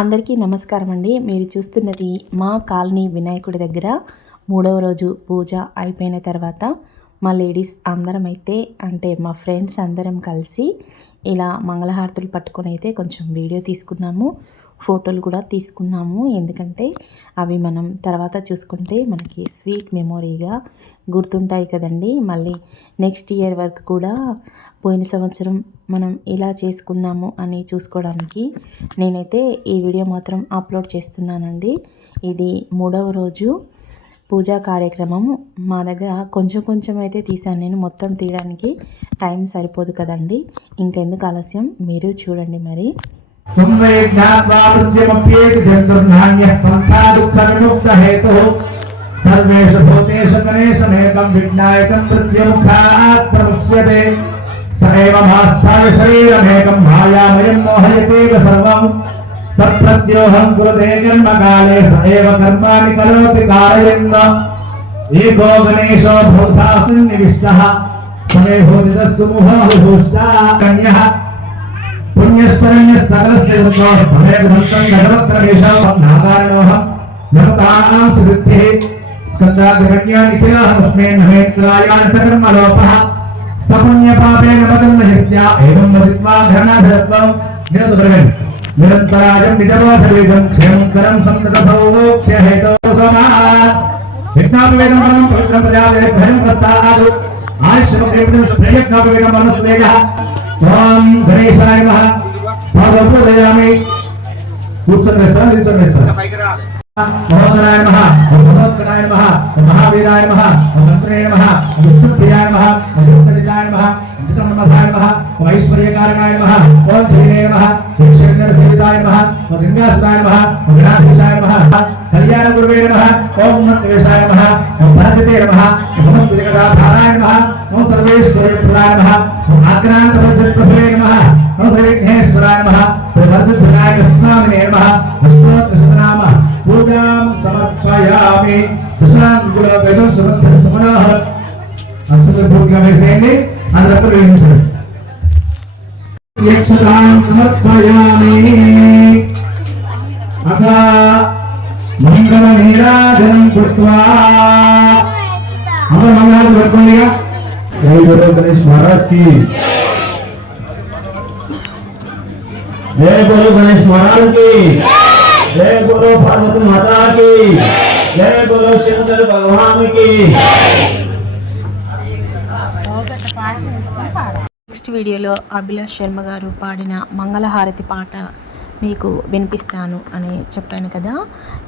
అందరికీ నమస్కారం అండి. మీరు చూస్తున్నది మా కాలనీ వినాయకుడి దగ్గర 3వ రోజు పూజ అయిపోయిన తర్వాత మా లేడీస్ అందరం అయితే అంటే మా ఫ్రెండ్స్ అందరం కలిసి ఇలా మంగళహారతులు పట్టుకొని అయితే కొంచెం వీడియో తీసుకున్నాము, ఫోటోలు కూడా తీసుకున్నాము. ఎందుకంటే అవి మనం తర్వాత చూసుకుంటే మనకి స్వీట్ మెమొరీగా గుర్తుంటాయి కదండి. మళ్ళీ నెక్స్ట్ ఇయర్ వరకు కూడా పోయిన సంవత్సరం మనం ఇలా చేసుకున్నాము అని చూసుకోవడానికి నేనైతే ఈ వీడియో మాత్రం అప్లోడ్ చేస్తున్నానండి. ఇది 3వ రోజు పూజా కార్యక్రమం. మా దగ్గర కొంచెం కొంచెం అయితే తీసాను నేను, మొత్తం తీయడానికి టైం సరిపోదు కదండి. ఇంకెందుకు ఆలస్యం, మీరు చూడండి మరి. सर्वेषु भूतेषु गणेशमेकं विज्ञायतं मृत्युमुखात् प्रमुच्यते स एव मास्थाय शरीरमेकं मायामयं मोहयते सर्वं सप्रत्योहं कुरुते कर्मकाले स एव कर्माणि करोति कारयन् एको गणेशो भूता सन्निविष्टः स मे भूतितस्तु मुहुष्टा कन्यः पुण्यशरण्यः सकलस्य सत्त्वः भवेद्भक्तं घटवक्त्रकेशवं नागारणोऽहं नमतां सिद्धिः स्कन्दाग्रगण्यानिखिलहमस्मै नमेत्रायाण सकर्मलोपः सपुण्यपापेन मदन्मयस्य एवं मदित्वा घरणाधरत्वं निरतुब्रगन् निरन्तराजं निजरोधवीजं क्षेमकरं सन्ततसौख्य हेतौ समाः यज्ञापवेदं परमं पवित्रं प्रजापते स्वयं प्रस्तादु आयुष्यमग्रेमितं श्रेयज्ञापवेदं मनस्तेजः त्वां गणेशाय नमः पादपूजयामि महोदराय नमः महोदराय नमः महावीराय नमः मंत्रे नमः विष्णुप्रियाय नमः विष्णुलिलाय नमः विष्णुमधाय नमः ऐश्वर्यकारणाय नमः ओम धीरे नमः विष्णुचंद्र सेविताय नमः गंगासुताय नमः गणाधीशाय नमः कल्याण गुरुवे नमः ओम मंत्रेशाय नमः भरते नमः समस्त जगदाधाराय नमः ओम सर्वेश्वराय प्रदाय नमः आक्रांत प्रभवे नमः ओम सर्वविघ्नेश्वराय नमः प्रवसिद्धाय स्वामिने नमः अष्टोत्तरनाम पूजां समर्पयामि दशां गुणवेदं सुमनः अक्षर पूजा में सेंगे अंदर वेंचर यक्षतां समर्पयामि अथा मंगल नीराजनं कृत्वा अगर मंगल करकोनिया जय गुरु गणेश महाराज की जय गुरु गणेश महाराज की जय गुरु पार्वती माता की जय गुरु शंकर भगवान की। నెక్స్ట్ వీడియోలో అభిలాష్ శర్మ గారు పాడిన మంగళహారతి పాట మీకు వినిపిస్తాను అని చెప్పాను కదా.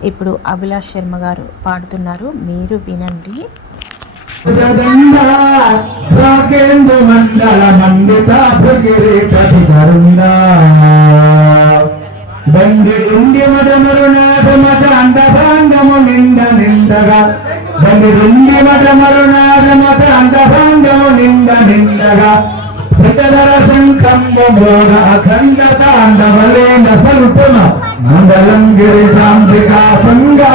ఇప్పుడు అభిలాష్ శర్మ గారు పాడుతున్నారు, మీరు వినండి. బండి ఉండి మదమరునాథమతాండభాంగము నింద నిందగా బండి ఉండి మదమరునాథమత అండభాంగము నింద నిందగా చిత్తధర శంఖంబు మోర అఖండ తాండవలేన సల్పున మండలం గిరిజాంబికా సంగా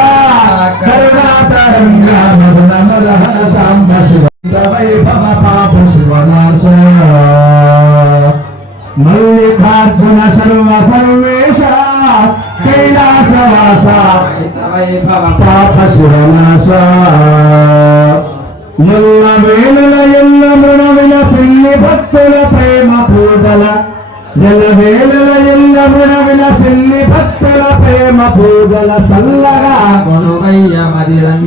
కరుణాతరంగా మదన మదహర శాంబ శివ వైభవ పాప శివనాశ మల్లికార్జున సర్వ సర్వేశ కైలాసవాస పాప శివనాశ ఎల్ల వేళల ఎల్ల మృణవిల సిల్లి భక్తుల ప్రేమ పూజల ఎల్ల వేళల ఎల్ల మృణవిల సిల్లి భక్తుల ప్రేమ పూజల సల్లగా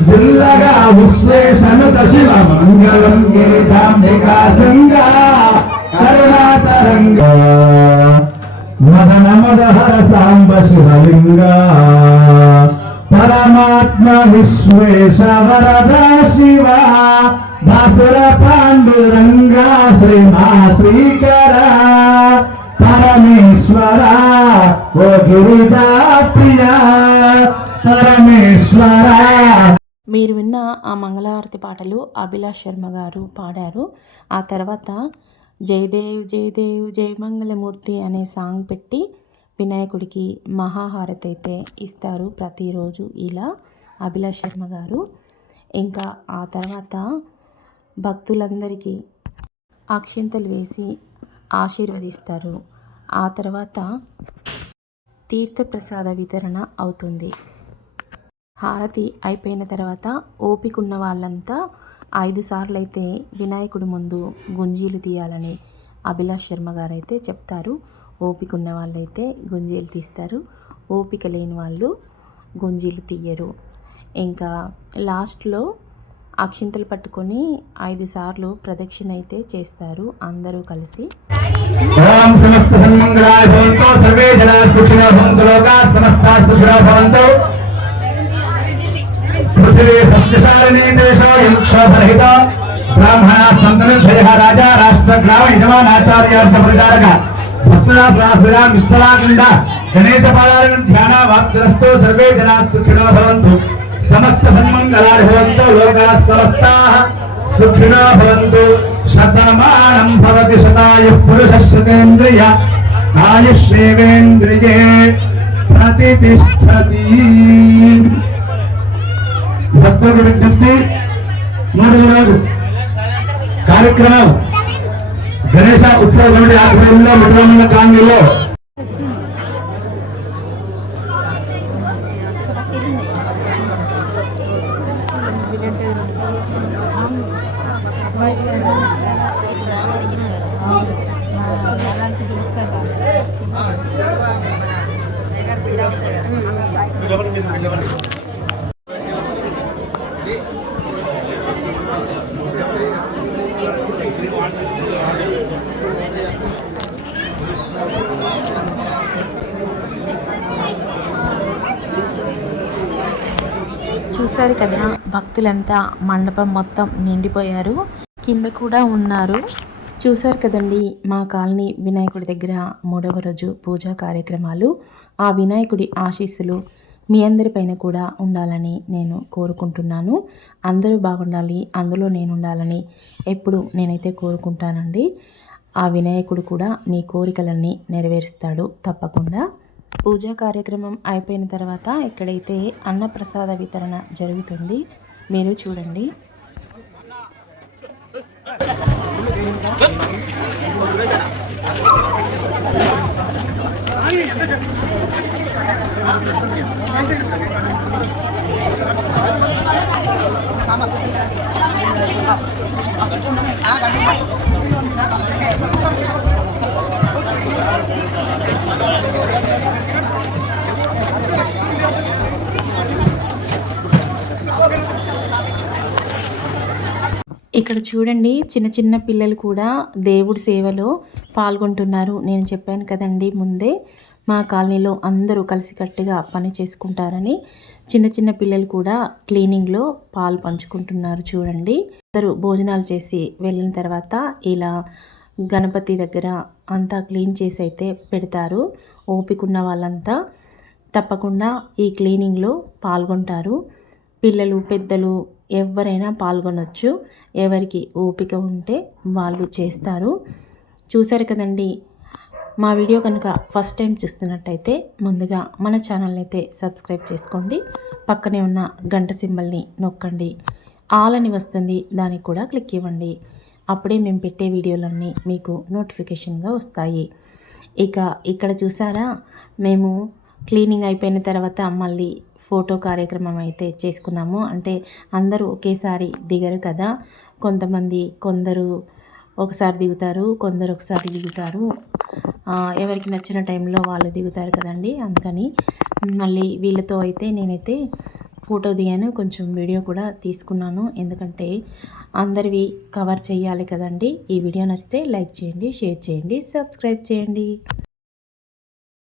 జిల్లగా విశ్వేశనుత శివ మంగళం గిరిజాంబికా సంగా కరుణాతరంగ మదన మదహర సాంబ శివలింగ పరమాత్మ విశ్వేశ వరద శివ దాసుర పాండురంగ శ్రీమా శ్రీకర పరమేశ్వర ఓ గిరిజా ప్రియ పరమేశ్వర. మీరు విన్న ఆ మంగళహారతి పాటలు అభిలాష్ శర్మ గారు పాడారు. ఆ తర్వాత జయదేవ్ జయదేవ్ జయ మంగళమూర్తి అనే సాంగ్ పెట్టి వినాయకుడికి మహాహారతి అయితే ఇస్తారు ప్రతిరోజు ఇలా అభిలాష్ శర్మ గారు. ఇంకా ఆ తర్వాత భక్తులందరికీ అక్షింతలు వేసి ఆశీర్వదిస్తారు. ఆ తర్వాత తీర్థప్రసాద వితరణ అవుతుంది. హారతి అయిపోయిన తర్వాత ఓపిక ఉన్న వాళ్ళంతా 5 సార్లు అయితే వినాయకుడి ముందు గుంజీలు తీయాలని అభిలాష్ శర్మ గారు అయితే చెప్తారు. ఓపిక ఉన్న వాళ్ళైతే గుంజీలు తీస్తారు, ఓపిక లేని వాళ్ళు గుంజీలు తీయరు. ఇంకా లాస్ట్లో అక్షింతలు పట్టుకొని 5 సార్లు ప్రదక్షిణ అయితే చేస్తారు అందరూ కలిసి. ఓం సమస్త సన్మంగళాయ భవంతు, సర్వే జనాః సుఖినో భవంతు, లోకాః సమస్తాః సుఖినో భవంతు. పృథివీ సస్యశాలినీ దేశోऽयं క్షోభరహితో బ్రాహ్మణాः సంతనుర్భయः రాజా రాష్ట్ర గ్రామ యజమానాచార్యార్చ ప్రచారక భక్తులా సహస్రాన్ విష్ణురాఖండ గణేశ పాదాలను ధ్యాన వాప్తిరస్తు. సర్వే జనాః సుఖినో భవంతు, సమస్త సన్మంగళాని భవంతు, లోకాః సమస్తాః సుఖినో భవంతు. శతమానం భవతి శతాయుః పురుషः శతేంద్రియ ఆయుష్యేవేంద్రియే ప్రతిష్ఠతి. భక్తులకు విజ్ఞప్తి, 3వ రోజు కార్యక్రమం గణేశ ఉత్సవ కమిటీ ఆధ్వర్యంలో మిత్రమండల కాలనీలో చూసారు కదా, భక్తులంతా మండపం మొత్తం నిండిపోయారు, కింద కూడా ఉన్నారు. చూసారు కదండి, మా కాలనీ వినాయకుడి దగ్గర 3వ రోజు పూజా కార్యక్రమాలు. ఆ వినాయకుడి ఆశీస్సులు మీ అందరిపైన కూడా ఉండాలని నేను కోరుకుంటున్నాను. అందరూ బాగుండాలి, అందులో నేను ఉండాలని ఎప్పుడు నేనైతే కోరుకుంటానండి. ఆ వినాయకుడు కూడా మీ కోరికలన్నీ నెరవేరుస్తాడు తప్పకుండా. పూజా కార్యక్రమం అయిపోయిన తర్వాత ఇక్కడైతే అన్నప్రసాద వితరణ జరుగుతుంది, మీరు చూడండి. ఇక్కడ చూడండి, చిన్న చిన్న పిల్లలు కూడా దేవుడి సేవలో పాల్గొంటున్నారు. నేను చెప్పాను కదండి ముందే, మా కాలనీలో అందరూ కలిసికట్టుగా పని చేసుకుంటారని. చిన్న చిన్న పిల్లలు కూడా క్లీనింగ్లో పాలు పంచుకుంటున్నారు చూడండి. అందరూ భోజనాలు చేసి వెళ్ళిన తర్వాత ఇలా గణపతి దగ్గర అంతా క్లీన్ చేసి అయితే పెడతారు. ఓపిక వాళ్ళంతా తప్పకుండా ఈ క్లీనింగ్లో పాల్గొంటారు. పిల్లలు పెద్దలు ఎవరైనా పాల్గొనవచ్చు, ఎవరికి ఓపిక ఉంటే వాళ్ళు చేస్తారు. చూసారు కదండి, మా వీడియో కనుక ఫస్ట్ టైం చూస్తున్నట్టయితే ముందుగా మన ఛానల్ని అయితే సబ్స్క్రైబ్ చేసుకోండి, పక్కనే ఉన్న గంట సింబల్ని నొక్కండి, ఆల్ అని వస్తుంది, దానికి కూడా క్లిక్ ఇవ్వండి. అప్పుడే మేము పెట్టే వీడియోలన్నీ మీకు నోటిఫికేషన్గా వస్తాయి. ఇక ఇక్కడ చూసారా, మేము క్లీనింగ్ అయిపోయిన తర్వాత మళ్ళీ ఫోటో కార్యక్రమం అయితే చేసుకున్నాము. అంటే అందరూ ఒకేసారి దిగరు కదా, కొందరు ఒకసారి దిగుతారు, కొందరు ఒకసారి దిగుతారు, ఎవరికి నచ్చిన టైంలో వాళ్ళు దిగుతారు కదండి. అందుకని మళ్ళీ వీళ్ళతో అయితే నేనైతే ఫోటో దిగాను, కొంచెం వీడియో కూడా తీసుకున్నాను, ఎందుకంటే అందరివి కవర్ చేయాలి కదండి. ఈ వీడియో నచ్చితే లైక్ చేయండి, షేర్ చేయండి, సబ్స్క్రైబ్ చేయండి.